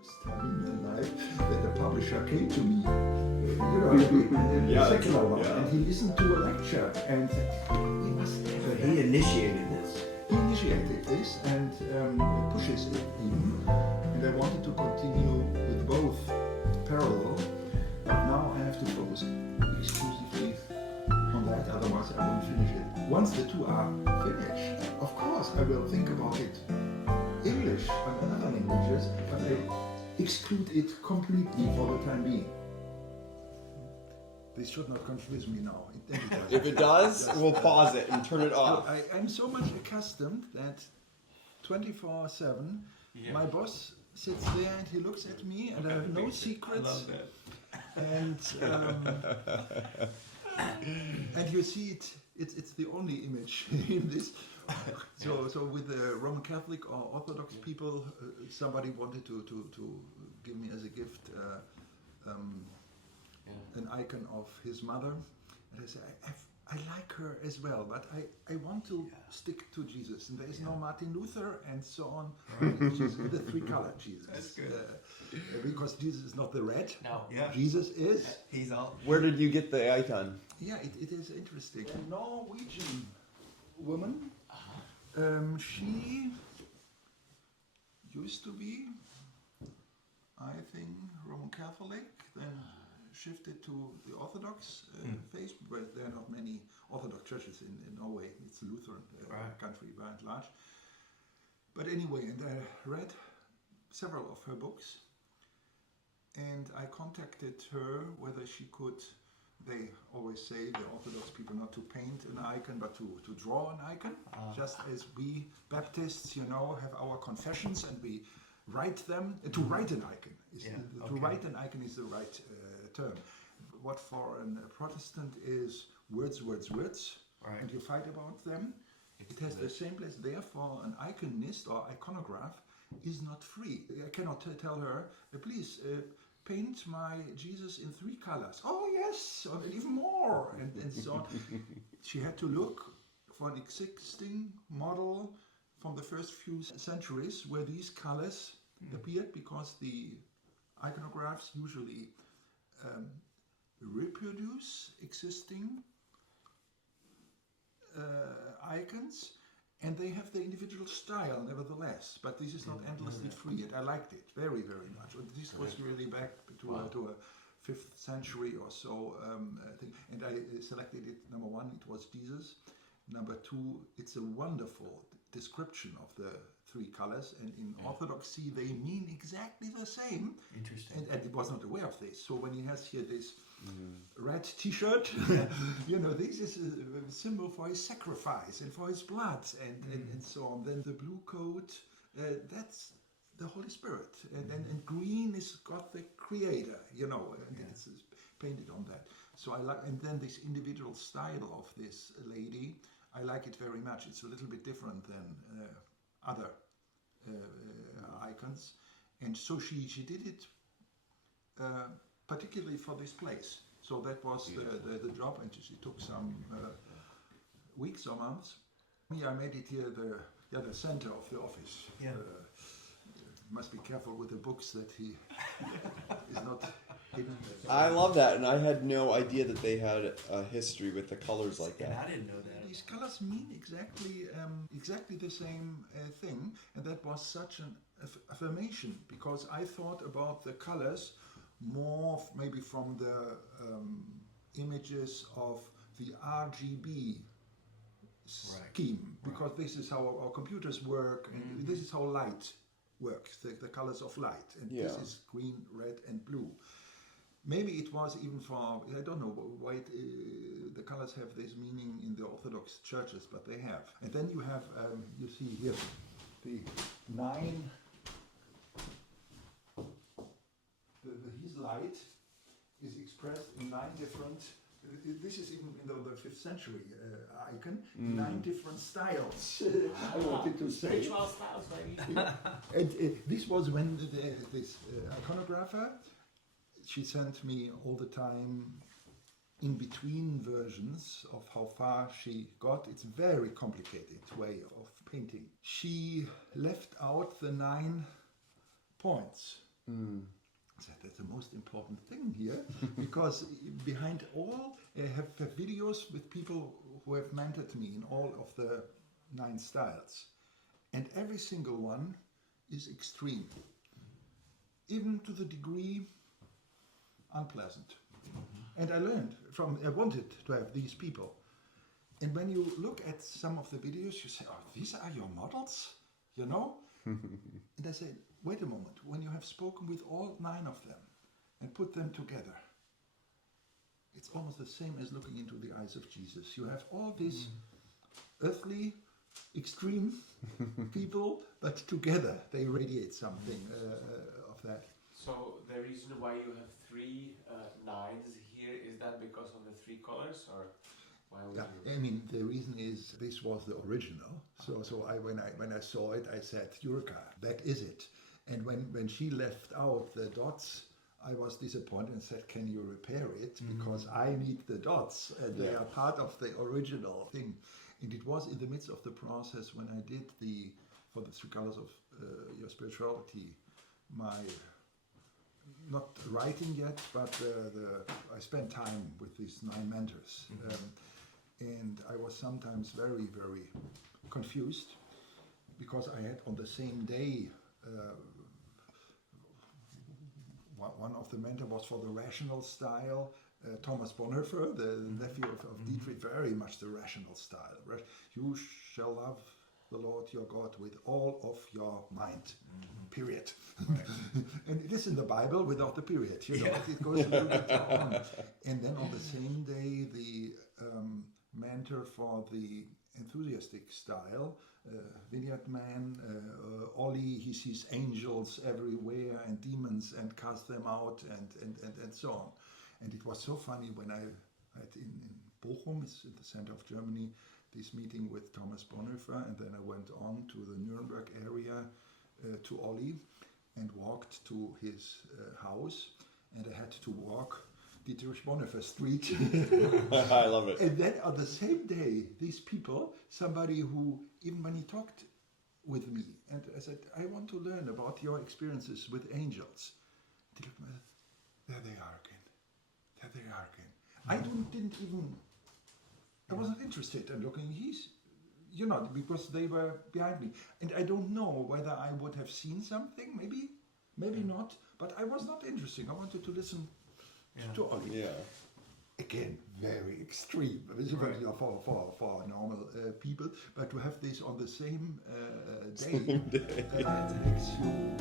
First time in my life that a publisher came to me, in the secular one, and he listened to a lecture and he must have. So he initiated this. He initiated this and pushes it even. And I wanted to continue with both parallel, but now I have to focus exclusively on that, otherwise I won't finish it. Once the two are finished, of course I will think about it English and other languages, but I exclude it completely for the time being. This should not confuse me now. If it does, we'll pause it and turn it off. I'm so much accustomed that 24/7, my boss sits there and he looks at me and I have no secrets. I love that. And you see it's the only image in this. So with the Roman Catholic or Orthodox people, somebody wanted to give me as a gift an icon of his mother, and I said I like her as well, but I want to stick to Jesus, and there is no Martin Luther and so on. Jesus, the three-color Jesus. That's good. Because Jesus is not the red. No. Yeah. Jesus is. He's all. Where did you get the icon? Yeah, it is interesting. A Norwegian woman. She used to be, I think, Roman Catholic, then shifted to the Orthodox faith, but there are not many Orthodox churches in Norway. It's a Lutheran country by and large. But anyway, and I read several of her books, and I contacted her whether she could. They always say, the Orthodox people, not to paint an icon, but to draw an icon. Just as we Baptists, have our confessions and we write them. To write an icon. To write an icon is the right term. What for a Protestant is words, right. and you fight about them. It has the same place. Therefore, an iconist or iconograph is not free. I cannot tell her, please, paint my Jesus in 3 colors. Oh yes, and even more, and so on. She had to look for an existing model from the first few centuries where these colors appeared, because the iconographs usually reproduce existing icons, and they have their individual style nevertheless, but this is not endlessly free, and I liked it very, very much. And this was really back to a 5th century or so thing, and I selected it. Number 1, it was Jesus. Number 2, it's a wonderful description of the 3 colors, and in Orthodoxy they mean exactly the same. Interesting. And he was not aware of this. So when he has here this red T-shirt, this is a symbol for his sacrifice and for his blood, and so on. Then the blue coat, that's the Holy Spirit, and green is God the Creator, and it's painted on that. So I like, and then this individual style of this lady, I like it very much. It's a little bit different than other icons, and so she did it particularly for this place. So that was the job, and she took some weeks or months. I made it here the center of the office. Must be careful with the books that he is not hidden. I love that, and I had no idea that they had a history with the colors like that. And I didn't know that. These colors mean exactly the same thing, and that was such an affirmation, because I thought about the colors more maybe from the images of the RGB scheme, because this is how our computers work, and this is how light works, the colors of light, and this is green, red, and blue. Maybe it was even for, I don't know why the colors have this meaning in the Orthodox churches, but they have. And then you have, you see here, the 9, his light is expressed in 9 different, this is even in the 5th century icon, 9 different styles, I wanted to say. Spiritual styles, maybe. And this was when this iconographer, she sent me all the time in between versions of how far she got. It's a very complicated way of painting. She left out the 9 points I said, that's the most important thing here, because behind all, I have videos with people who have mentored me in all of the 9 styles. And every single one is extreme, even to the degree unpleasant. And I learned I wanted to have these people. And when you look at some of the videos, you say, oh, these are your models, you know? And I said, wait a moment, when you have spoken with all 9 of them and put them together, it's almost the same as looking into the eyes of Jesus. You have all these earthly, extreme people, but together they radiate something of that. So the reason why you have 3 9s here, is that because of the 3 colors, or why would you? I mean, the reason is this was the original. So when I saw it, I said, Eureka, that is it. And when she left out the dots, I was disappointed and said, can you repair it? Because I need the dots, and they are part of the original thing. And it was in the midst of the process when I did for the 3 colors of your spirituality, not writing yet, but I spent time with these 9 mentors. And I was sometimes very, very confused, because I had on the same day, one of the mentors was for the rational style, Thomas Bonhoeffer, the nephew of Dietrich, very much the rational style. You shall love the Lord your God with all of your mind, period. And it is in the Bible without the period, you know, it goes a little bit on. And then on the same day, the mentor for the enthusiastic style, vineyard man, Ollie, he sees angels everywhere and demons and casts them out and so on. And it was so funny when I had in Bochum, it's in the center of Germany, this meeting with Thomas Bonhoeffer, and then I went on to the Nuremberg area to Ollie and walked to his house, and I had to walk Dietrich Bonhoeffer Street. I love it. And then on the same day, these people, somebody who, even when he talked with me, and I said, I want to learn about your experiences with angels. They looked at me, there they are again. There they are again. I didn't even, I wasn't interested in looking. You know, because they were behind me. And I don't know whether I would have seen something, maybe not, but I was not interested. I wanted to listen to Ollie. Yeah. Again, very extreme for normal people, but to have this on the same day, that makes you